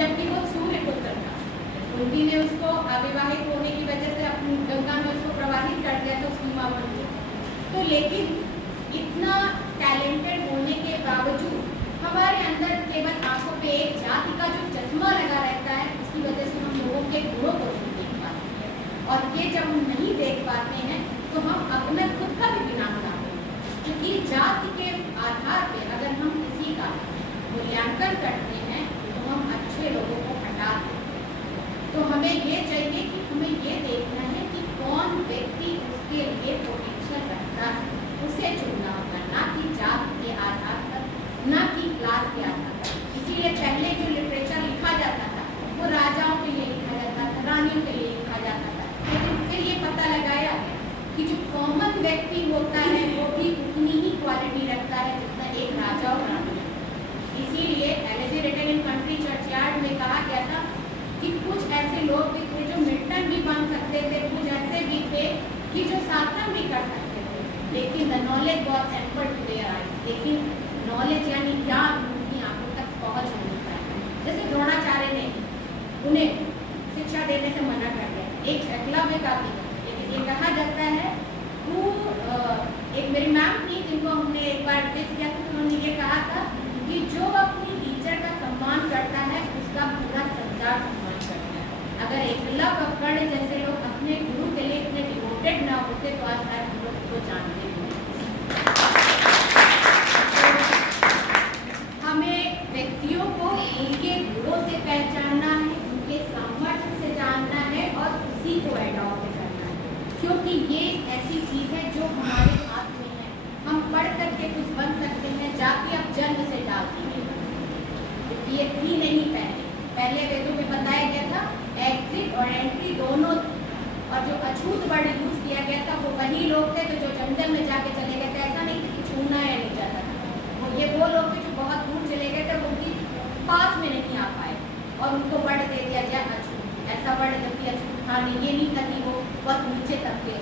जबकि वो सूर्य पुत्र था। कुंती ने उसको अविवाहित होने की वजह से अपनी गंगा में उसको प्रवाहित कर दिया था उसकी मां बन के। तो लेकिन इतना टैलेंटेड होने के बावजूद हमारे अंदर केवल आंखों पे एक जाति का जो चश्मा लगा रहता है, उसकी वजह से हम लोगों के गुणों को नहीं देख पाते हैं। और ये जब हम नहीं देख पाते हैं तो हम अपना खुद का भी विनाश करते हैं, क्योंकि जाति के आधार पर अगर हम किसी का मूल्यांकन करते हैं तो हम अच्छे लोगों को हटा देते हैं। तो हमें ये चाहिए कि हमें ये देखना है कि कौन व्यक्ति उसके लिए पोटेंशियल रखता है, उसे चुनना होगा, ना कि जाति के आधार पर, ना कि क्लास के आधार पर। इसीलिए पहले जो लिटरेचर लिखा जाता था वो राजाओं के लिए लिखा जाता था, रानियों के लिए लिखा जाता था, लेकिन फिर ये पता लगाया गया कि जो कॉमन व्यक्ति होता है वो भी उतनी ही क्वालिटी रखता है जितना एक राजा और रानी है। इसीलिए elegy written in country churchyard में कहा गया था कि कुछ ऐसे लोग भी थे जो मिल्टन भी बन सकते थे, कुछ ऐसे भी थे कि जो शासन भी कर सकते थे, लेकिन the knowledge was tempered to their eyes. लेकिन नॉलेज यानी ज्ञान उनकी आंखों तक पहुंच नहीं पाया। जैसे द्रोणाचार्य ने उन्हें शिक्षा देने से मना कर दिया, एक एकलव्य का भी। लेकिन ये कहा जाता है वो एक मेरी मैम थी जिनको हमने एक बार टेस्ट किया था, उन्होंने ये कहा था कि जो अपनी टीचर का सम्मान करता है उसका पूरा संसार सम्मान करता है। अगर एकलव्य कर्ण जैसे लोग अपने गुरु के लिए इतने डिवोटेड ना होते तो आज शायद हम लोग उसको जानते हैं। हमें व्यक्तियों को उनके गुणों से पहचानना है, उनके सामर्थ्य से जानना है और उसी को एडॉप्ट करना है, क्योंकि ये ऐसी चीज़ है जो हमारे हाथ में है। हम पढ़ करके कुछ बन सकते हैं, जाति अब जन्म से डालती है, ये थी नहीं पहले वेदों में बताया गया था एग्जिट और एंट्री दोनों थे। और जो अछूत वर्ड यूज किया गया था वो वही लोग थे जो जंगल में जाके चले गए थे। ऐसा नहीं था कि छूना या नहीं जाता था, वो लोग थे जो बहुत दूर चले गए थे, वो उनकी पास में नहीं आ पाए और उनको वर्ड दे दिया गया अछूत। ऐसा वर्ड जबकि अछूत था नहीं, ये नहीं था कि वो बहुत नीचे तक के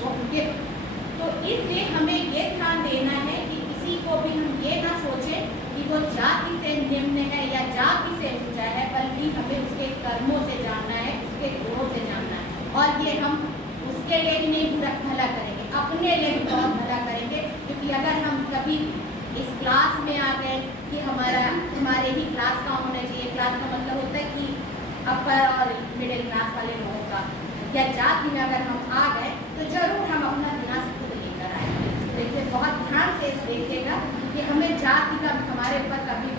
वो उनके। तो इसलिए हमें ये ध्यान देना है कि किसी को भी हम ये ना सोचें कि वो जाति से निम्न है या जाति से ऊंचा है, बल्कि हमें उसके कर्मों से जानना है, उसके गुणों से जानना है। और ये हम उसके लिए ही नहीं पूरा भला करेंगे, अपने लिए भी बहुत भला करेंगे। क्योंकि अगर हम कभी इस क्लास में आ गए कि हमारे ही क्लास का होना चाहिए, क्लास का मतलब होता है कि अपर और मिडिल क्लास वाले लोगों का, या जाति में अगर हम आ गए तो जरूर हम अपना ध्यान खुद लेकर आएंगे। देखिए बहुत ध्यान से देखिएगा कि हमें जाति का हमारे ऊपर कभी